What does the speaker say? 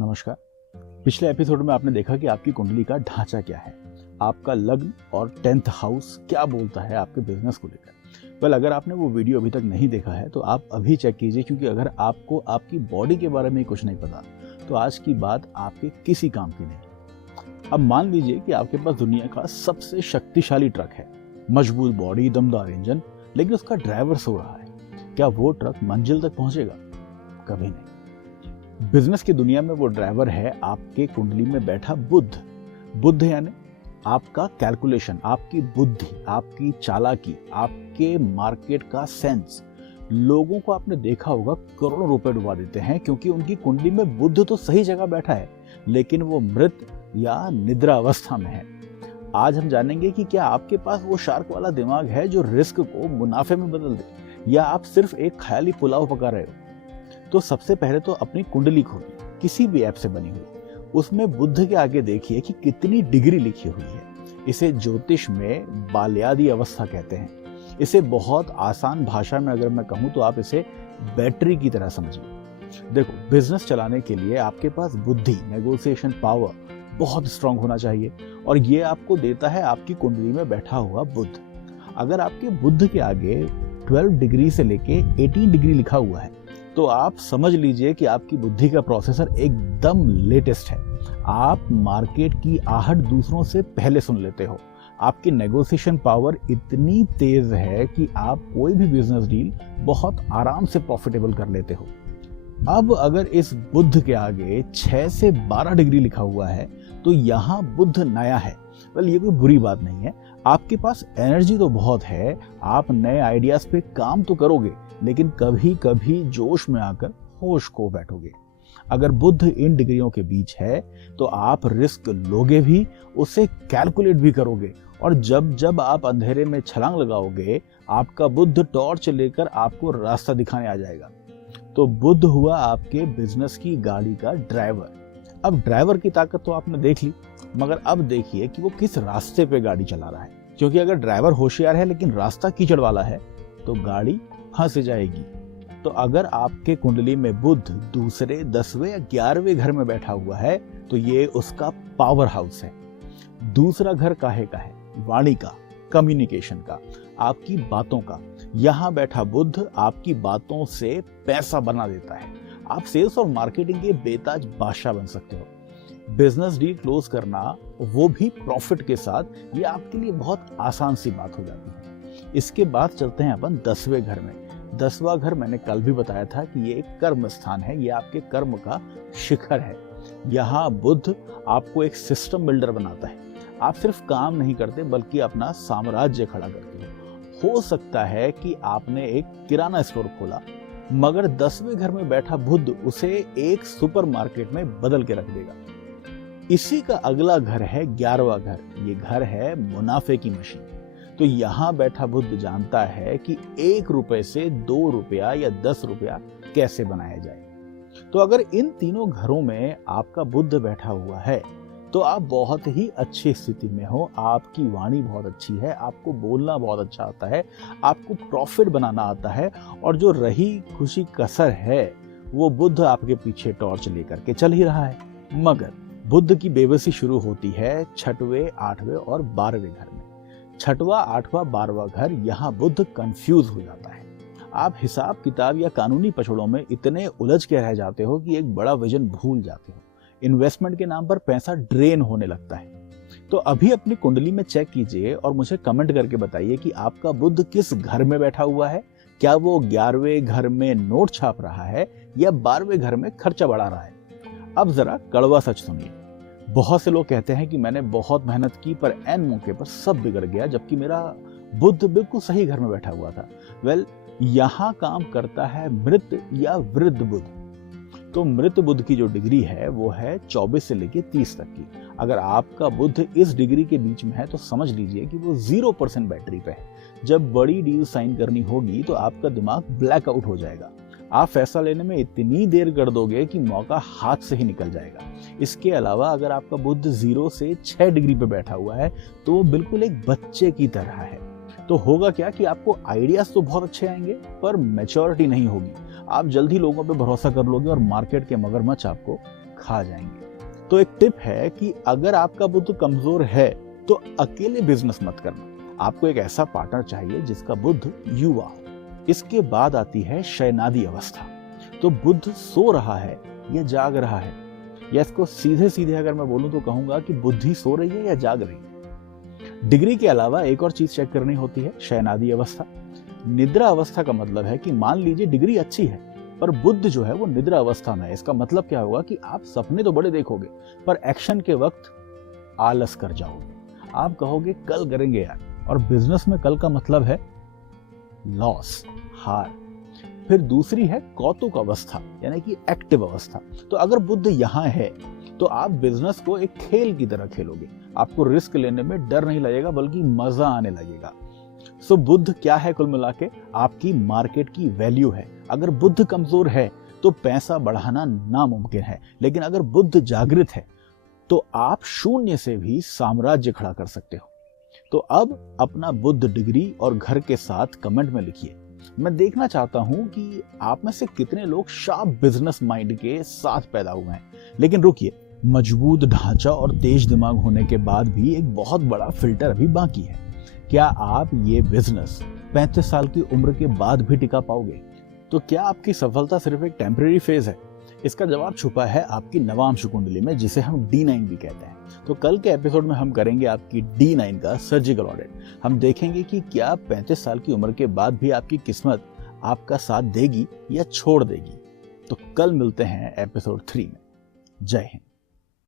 नमस्कार। पिछले एपिसोड में आपने देखा कि आपकी कुंडली का ढांचा क्या है, आपका लग्न और 10th हाउस क्या बोलता है आपके बिजनेस को लेकर। अगर आपने वो वीडियो अभी तक नहीं देखा है तो आप अभी चेक कीजिए, क्योंकि अगर आपको आपकी बॉडी के बारे में कुछ नहीं पता तो आज की बात आपके किसी काम की नहीं। अब मान लीजिए कि आपके पास दुनिया का सबसे शक्तिशाली ट्रक है, मजबूत बॉडी, दमदार इंजन, लेकिन उसका ड्राइवर सो रहा है। क्या वो ट्रक मंजिल तक पहुंचेगा? कभी नहीं। बिजनेस की दुनिया में वो ड्राइवर है आपके कुंडली में बैठा बुध। बुध यानी आपका कैलकुलेशन, आपकी बुद्धि, आपकी चालाकी, आपके मार्केट का सेंस। लोगों को आपने देखा होगा करोड़ों रुपए डुबा देते हैं क्योंकि उनकी कुंडली में बुध तो सही जगह बैठा है, लेकिन वो मृत या निद्रा अवस्था में है। आज हम जानेंगे कि क्या आपके पास वो शार्क वाला दिमाग है जो रिस्क को मुनाफे में बदल दे, या आप सिर्फ एक ख्याली पुलाव पका रहे हो। तो सबसे पहले तो अपनी कुंडली खोलिए, किसी भी ऐप से बनी हुई, उसमें बुध के आगे देखिए कि कितनी डिग्री लिखी हुई है। इसे ज्योतिष में बाल्यादी अवस्था कहते हैं। इसे बहुत आसान भाषा में अगर मैं कहूं तो आप इसे बैटरी की तरह समझिए। देखो, बिजनेस चलाने के लिए आपके पास बुद्धि, नेगोशिएशन पावर बहुत स्ट्रांग होना चाहिए, और ये आपको देता है आपकी कुंडली में बैठा हुआ बुध। अगर आपके बुध के आगे 12 डिग्री से लेके 18 डिग्री लिखा हुआ है तो आप समझ लीजिए कि आपकी बुद्धि का प्रोसेसर एकदम लेटेस्ट है। आप मार्केट की आहट दूसरों से पहले सुन लेते हो। आपकी नेगोशिएशन पावर इतनी तेज है कि आप कोई भी बिजनेस डील बहुत आराम से प्रॉफिटेबल कर लेते हो। अब अगर इस बुध के आगे 6 से 12 डिग्री लिखा हुआ है तो यहाँ बुध नया है। ये कोई बुरी बात नहीं है। आपके पास एनर्जी तो बहुत है, आप नए आइडियाज पे काम तो करोगे, लेकिन कभी कभी जोश में आकर होश खो बैठोगे। अगर बुध इन डिग्रियों के बीच है तो आप रिस्क लोगे भी, उसे कैलकुलेट भी करोगे, और जब जब आप अंधेरे में छलांग लगाओगे आपका बुध टॉर्च लेकर आपको रास्ता दिखाने आ जाएगा। तो बुध हुआ आपके बिजनेस की गाड़ी का ड्राइवर। अब ड्राइवर की ताकत तो आपने देख ली, मगर अब देखिए कि वो किस रास्ते पे गाड़ी चला रहा है, क्योंकि अगर ड्राइवर होशियार है लेकिन रास्ता कीचड़ वाला है तो गाड़ी फंस जाएगी। तो अगर आपके कुंडली में बुध दूसरे, 10वें या 11वें घर में बैठा हुआ है तो ये उसका पावर हाउस है। दूसरा घर काहे का है? वाणी का, कम्युनिकेशन का, आपकी बातों का। यहां बैठा बुध आपकी बातों से पैसा बना देता है। आप सेल्स और मार्केटिंग के बेताज बादशाह बन सकते हो। बिजनेस डील क्लोज करना, वो भी प्रॉफिट के साथ, ये आपके लिए बहुत आसान सी बात हो जाती है। इसके बाद चलते हैं अपन 10वें घर में। 10वां घर मैंने कल भी बताया था कि ये एक कर्म स्थान है, ये आपके कर्म का शिखर है। यहाँ बुध आपको एक सिस्टम बिल्डर बनाता है। आप सिर्फ काम नहीं करते बल्कि अपना साम्राज्य खड़ा करते हो सकता है कि आपने एक किराना स्टोर खोला, मगर 10वें घर में बैठा बुध उसे एक सुपरमार्केट में बदल के रख देगा। इसी का अगला घर है 11वां घर। ये घर है मुनाफे की मशीन। तो यहाँ बैठा बुध जानता है कि 1 रुपए से 2 रुपया या 10 रुपया कैसे बनाया जाए। तो अगर इन तीनों घरों में आपका बुध बैठा हुआ है तो आप बहुत ही अच्छी स्थिति में हो। आपकी वाणी बहुत अच्छी है, आपको बोलना बहुत अच्छा आता है, आपको प्रॉफिट बनाना आता है, और जो रही खुशी कसर है वो बुध आपके पीछे टॉर्च लेकर के चल ही रहा है। मगर बुध की बेबसी शुरू होती है 6वें, 8वें और 12वें घर में। 6वां, 8वां, 12वां घर, यहाँ बुध कंफ्यूज हो जाता है। आप हिसाब किताब या कानूनी पचड़ों में इतने उलझ के रह जाते हो कि एक बड़ा विजन भूल जाते हो। इन्वेस्टमेंट के नाम पर पैसा ड्रेन होने लगता है। तो अभी अपनी कुंडली में चेक कीजिए और मुझे कमेंट करके बताइए कि आपका बुध किस घर में बैठा हुआ है। क्या वो 11वें घर में नोट छाप रहा है या 12वें घर में खर्चा बढ़ा रहा है? अब जरा कड़वा सच सुनिए। बहुत से लोग कहते हैं कि मैंने बहुत मेहनत की पर ऐन मौके पर सब बिगड़ गया, जबकि मेरा बुध बिल्कुल सही घर में बैठा हुआ था। यहाँ काम करता है मृत या वृद्ध बुध। तो मृत बुध की जो डिग्री है वो है 24 से लेके 30 तक की। अगर आपका बुध इस डिग्री के बीच में है तो समझ लीजिए कि वो 0% बैटरी पे है। जब बड़ी डील साइन करनी होगी तो आपका दिमाग ब्लैकआउट हो जाएगा। आप फैसला लेने में इतनी देर कर दोगे कि मौका हाथ से ही निकल जाएगा। इसके अलावा अगर आपका बुध 0 से 6 डिग्री पे बैठा हुआ है तो वो बिल्कुल एक बच्चे की तरह है। तो होगा क्या कि आपको आइडियाज तो बहुत अच्छे आएंगे पर मैच्योरिटी नहीं होगी। आप जल्दी लोगों पे भरोसा कर लोगे और मार्केट के मगरमच्छ आपको खा जाएंगे। तो एक टिप है कि अगर आपका बुध कमजोर है तो अकेले बिजनेस मत करना, आपको एक ऐसा पार्टनर चाहिए जिसका बुध युवा हो। इसके बाद आती है शयनादी अवस्था। तो बुध सो रहा है या जाग रहा है, या इसको सीधे सीधे अगर मैं बोलूं तो कहूंगा कि बुद्धि सो रही है या जाग रही है। डिग्री के अलावा एक और चीज चेक करनी होती है, शयनादी अवस्था। निद्रा अवस्था का मतलब है कि मान लीजिए डिग्री अच्छी है पर बुद्ध जो है वो निद्रा अवस्था में है। इसका मतलब क्या होगा कि आप सपने तो बड़े देखोगे पर एक्शन के वक्त आलस कर जाओगे। आप कहोगे कल करेंगे यार, और बिजनेस में कल का मतलब है लॉस, हार। फिर दूसरी है कौतुक अवस्था, यानी कि एक्टिव अवस्था। तो अगर बुद्ध यहाँ है तो आप बिजनेस को एक खेल की तरह खेलोगे, आपको रिस्क लेने में डर नहीं लगेगा बल्कि मजा आने लगेगा। सो बुद्ध क्या है? कुल मिला के आपकी मार्केट की वैल्यू है। अगर बुद्ध कमजोर है तो पैसा बढ़ाना नामुमकिन है, लेकिन अगर बुद्ध जागृत है तो आप शून्य से भी साम्राज्य खड़ा कर सकते हो। तो अब अपना बुद्ध डिग्री और घर के साथ कमेंट में लिखिए। मैं देखना चाहता हूं कि आप में से कितने लोग शार्प बिजनेस माइंड के साथ पैदा हुए हैं। लेकिन रुकिए, मजबूत ढांचा और तेज दिमाग होने के बाद भी एक बहुत बड़ा फिल्टर अभी बाकी है। क्या आप ये बिजनेस 35 साल की उम्र के बाद भी टिका पाओगे? तो क्या आपकी सफलता सिर्फ एक टेम्परेरी फेज है? इसका जवाब छुपा है आपकी नवांश कुंडली में, जिसे हम D9 भी कहते हैं। तो कल के एपिसोड में हम करेंगे आपकी D9 का सर्जिकल ऑडिट। हम देखेंगे कि क्या 35 साल की उम्र के बाद भी आपकी किस्मत आपका साथ देगी या छोड़ देगी। तो कल मिलते हैं एपिसोड 3 में। जय हिंद।